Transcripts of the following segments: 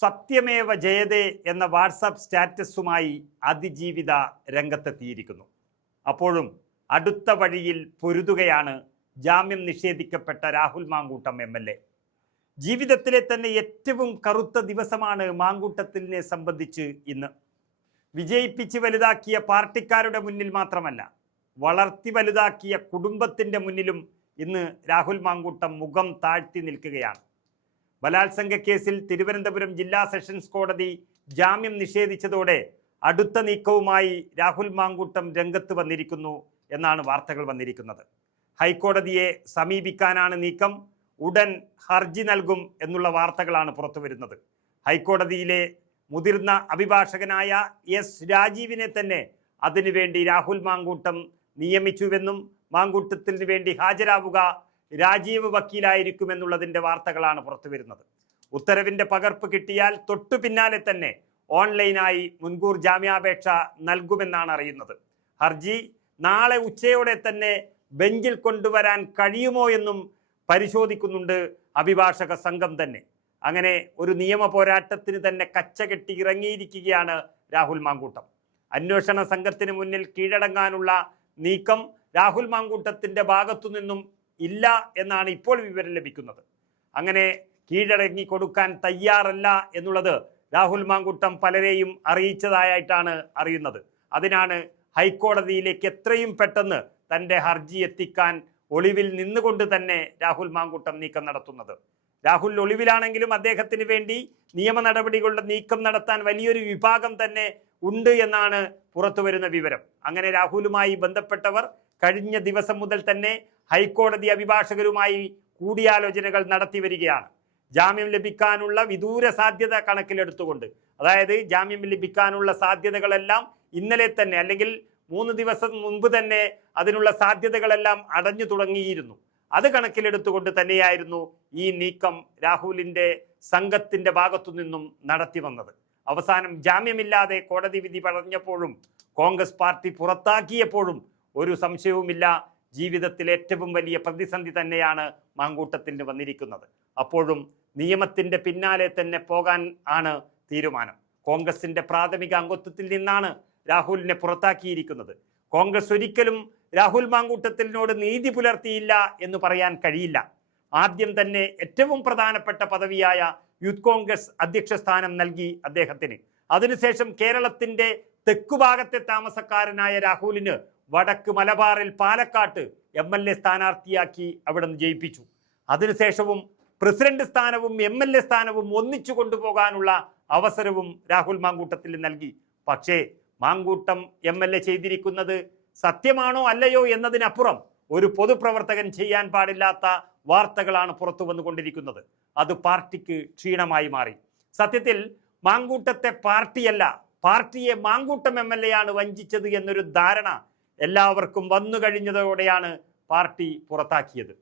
സത്യമേവ ജയതേ എന്ന വാട്സാപ്പ് സ്റ്റാറ്റസുമായി അതിജീവിത രംഗത്തെത്തിയിരിക്കുന്നു. അപ്പോഴും അടുത്ത വഴിയിൽ പൊരുതുകയാണ് ജാമ്യം നിഷേധിക്കപ്പെട്ട രാഹുൽ മാങ്കൂട്ടം MLA. ജീവിതത്തിലെ തന്നെ ഏറ്റവും കറുത്ത ദിവസമാണ് മാങ്കൂട്ടത്തിനെ സംബന്ധിച്ച് ഇന്ന്. വിജയിപ്പിച്ച് വലുതാക്കിയ പാർട്ടിക്കാരുടെ മുന്നിൽ മാത്രമല്ല, വളർത്തി വലുതാക്കിയ കുടുംബത്തിൻ്റെ മുന്നിലും ഇന്ന് രാഹുൽ മാങ്കൂട്ടം മുഖം താഴ്ത്തി നിൽക്കുകയാണ്. ബലാത്സംഗ കേസിൽ തിരുവനന്തപുരം ജില്ലാ സെഷൻസ് കോടതി ജാമ്യം നിഷേധിച്ചതോടെ അടുത്ത നീക്കവുമായി രാഹുൽ മാങ്കൂട്ടം രംഗത്ത് വന്നിരിക്കുന്നു എന്നാണ് വാർത്തകൾ വന്നിരിക്കുന്നത്. ഹൈക്കോടതിയെ സമീപിക്കാനാണ് നീക്കം, ഉടൻ ഹർജി നൽകും എന്നുള്ള വാർത്തകളാണ് പുറത്തു വരുന്നത്. ഹൈക്കോടതിയിലെ മുതിർന്ന അഭിഭാഷകനായ S. രാജീവിനെ തന്നെ അതിനുവേണ്ടി രാഹുൽ മാങ്കൂട്ടം നിയമിച്ചുവെന്നും മാങ്കൂട്ടത്തിന് വേണ്ടി ഹാജരാവുക രാജീവ് വക്കീലായിരിക്കുമെന്നുള്ളതിൻ്റെ വാർത്തകളാണ് പുറത്തു വരുന്നത്. ഉത്തരവിൻ്റെ പകർപ്പ് കിട്ടിയാൽ തൊട്ടു പിന്നാലെ തന്നെ ഓൺലൈനായി മുൻകൂർ ജാമ്യാപേക്ഷ നൽകുമെന്നാണ് അറിയുന്നത്. ഹർജി നാളെ ഉച്ചയോടെ തന്നെ ബെഞ്ചിൽ കൊണ്ടുവരാൻ കഴിയുമോ എന്നും പരിശോധിക്കുന്നുണ്ട് അഭിഭാഷക സംഘം തന്നെ. അങ്ങനെ ഒരു നിയമ പോരാട്ടത്തിന് തന്നെ കച്ചകെട്ടി ഇറങ്ങിയിരിക്കുകയാണ് രാഹുൽ മാങ്കൂട്ടം. അന്വേഷണ സംഘത്തിന് മുന്നിൽ കീഴടങ്ങാനുള്ള നീക്കം രാഹുൽ മാങ്കൂട്ടത്തിൻ്റെ ഭാഗത്തു നിന്നും ഇല്ല എന്നാണ് ഇപ്പോൾ വിവരം ലഭിക്കുന്നത്. അങ്ങനെ കീഴടങ്ങി കൊടുക്കാൻ തയ്യാറല്ല എന്നുള്ളത് രാഹുൽ മാങ്കൂട്ടം പലരെയും അറിയിച്ചതായിട്ടാണ് അറിയുന്നത്. അതിനാണ് ഹൈക്കോടതിയിലേക്ക് എത്രയും പെട്ടെന്ന് തൻ്റെ ഹർജി എത്തിക്കാൻ ഒളിവിൽ നിന്നുകൊണ്ട് തന്നെ രാഹുൽ മാങ്കൂട്ടം നീക്കം നടത്തുന്നത്. രാഹുൽ ഒളിവിലാണെങ്കിലും അദ്ദേഹത്തിന് വേണ്ടി നിയമ നടപടികളുടെ നീക്കം നടത്താൻ വലിയൊരു വിഭാഗം തന്നെ ഉണ്ട് എന്നാണ് പുറത്തു വരുന്ന വിവരം. അങ്ങനെ രാഹുലുമായി ബന്ധപ്പെട്ടവർ കഴിഞ്ഞ ദിവസം മുതൽ തന്നെ ഹൈക്കോടതി അഭിഭാഷകരുമായി കൂടിയാലോചനകൾ നടത്തി വരികയാണ്. ജാമ്യം ലഭിക്കാനുള്ള വിദൂര സാധ്യത കണക്കിലെടുത്തുകൊണ്ട്, അതായത് ജാമ്യം ലഭിക്കാനുള്ള സാധ്യതകളെല്ലാം ഇന്നലെ തന്നെ അല്ലെങ്കിൽ 3 ദിവസം മുൻപ് തന്നെ അതിനുള്ള സാധ്യതകളെല്ലാം അടഞ്ഞു തുടങ്ങിയിരുന്നു. അത് കണക്കിലെടുത്തുകൊണ്ട് തന്നെയായിരുന്നു ഈ നീക്കം രാഹുലിൻ്റെ സംഘത്തിൻ്റെ ഭാഗത്തു നിന്നും നടത്തി വന്നത്. അവസാനം ജാമ്യമില്ലാതെ കോടതി വിധി പറഞ്ഞപ്പോഴും കോൺഗ്രസ് പാർട്ടി പുറത്താക്കിയപ്പോഴും ഒരു സംശയവുമില്ല, ജീവിതത്തിൽ ഏറ്റവും വലിയ പ്രതിസന്ധി തന്നെയാണ് മാങ്കൂട്ടത്തിന് വന്നിരിക്കുന്നത്. അപ്പോഴും നിയമത്തിൻ്റെ പിന്നാലെ തന്നെ പോകാൻ ആണ് തീരുമാനം. കോൺഗ്രസിൻ്റെ പ്രാഥമിക അംഗത്വത്തിൽ നിന്നാണ് രാഹുലിനെ പുറത്താക്കിയിരിക്കുന്നത്. കോൺഗ്രസ് ഒരിക്കലും രാഹുൽ മാങ്കൂട്ടത്തിനോട് നീതി പുലർത്തിയില്ല എന്ന് പറയാൻ കഴിയില്ല. ആദ്യം തന്നെ ഏറ്റവും പ്രധാനപ്പെട്ട പദവിയായ യൂത്ത് കോൺഗ്രസ് അധ്യക്ഷ സ്ഥാനം നൽകി അദ്ദേഹത്തിന്. അതിനുശേഷം കേരളത്തിൻ്റെ തെക്കുഭാഗത്തെ താമസക്കാരനായ രാഹുലിന് വടക്ക് മലബാറിൽ പാലക്കാട്ട് MLA സ്ഥാനാർത്ഥിയാക്കി അവിടെ നിന്ന് ജയിപ്പിച്ചു. അതിനുശേഷവും പ്രസിഡന്റ് സ്ഥാനവും MLA സ്ഥാനവും ഒന്നിച്ചു കൊണ്ടുപോകാനുള്ള അവസരവും രാഹുൽ മാങ്കൂട്ടത്തിൽ നൽകി. പക്ഷേ മാങ്കൂട്ടം MLA ചെയ്തിരിക്കുന്നത് സത്യമാണോ അല്ലയോ എന്നതിനപ്പുറം ഒരു പൊതുപ്രവർത്തകൻ ചെയ്യാൻ പാടില്ലാത്ത വാർത്തകളാണ് പുറത്തു വന്നുകൊണ്ടിരിക്കുന്നത്. അത് പാർട്ടിക്ക് ക്ഷീണമായി മാറി. സത്യത്തിൽ മാങ്കൂട്ടത്തെ പാർട്ടിയല്ല, പാർട്ടിയെ മാങ്കൂട്ടം MLA ആണ് വഞ്ചിച്ചത് എന്നൊരു ധാരണ എല്ലാവർക്കും വന്നു കഴിഞ്ഞതോടെയാണ് പാർട്ടി പുറത്താക്കിയത്.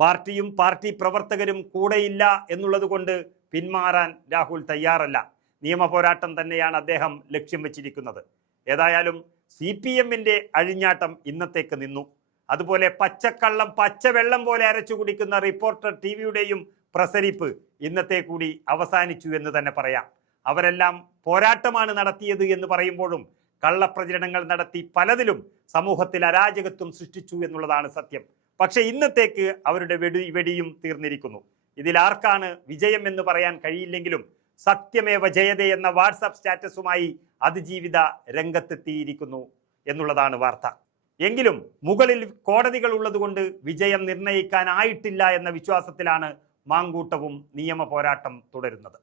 പാർട്ടിയും പാർട്ടി പ്രവർത്തകരും കൂടെയില്ല എന്നുള്ളത് കൊണ്ട് പിന്മാറാൻ രാഹുൽ തയ്യാറല്ല. നിയമ പോരാട്ടം തന്നെയാണ് അദ്ദേഹം ലക്ഷ്യം വെച്ചിരിക്കുന്നത്. ഏതായാലും CPM-ന്റെ അഴിഞ്ഞാട്ടം ഇന്നത്തേക്ക് നിന്നു. അതുപോലെ പച്ചക്കള്ളം പച്ചവെള്ളം പോലെ അരച്ചു കുടിക്കുന്ന റിപ്പോർട്ടർ TVയുടെയും പ്രസരിപ്പ് ഇന്നത്തെ കൂടി അവസാനിച്ചു എന്ന് തന്നെ പറയാം. അവരെല്ലാം പോരാട്ടമാണ് നടത്തിയത് എന്ന് പറയുമ്പോഴും കള്ളപ്രചരണങ്ങൾ നടത്തി പലതിലും സമൂഹത്തിൽ അരാജകത്വം സൃഷ്ടിച്ചു എന്നുള്ളതാണ് സത്യം. പക്ഷെ ഇന്നത്തേക്ക് അവരുടെ വെടിയും തീർന്നിരിക്കുന്നു. ഇതിൽ ആർക്കാണ് വിജയം എന്ന് പറയാൻ കഴിയില്ലെങ്കിലും സത്യമേവ ജയതേ എന്ന വാട്സാപ്പ് സ്റ്റാറ്റസുമായി അതിജീവിത രംഗത്തെത്തിയിരിക്കുന്നു എന്നുള്ളതാണ് വാർത്ത. എങ്കിലും മുകളിൽ കോടതികൾ ഉള്ളതുകൊണ്ട് വിജയം നിർണ്ണയിക്കാനായിട്ടില്ല എന്ന വിശ്വാസത്തിലാണ് മാങ്കൂട്ടവും നിയമ പോരാട്ടം തുടരുന്നത്.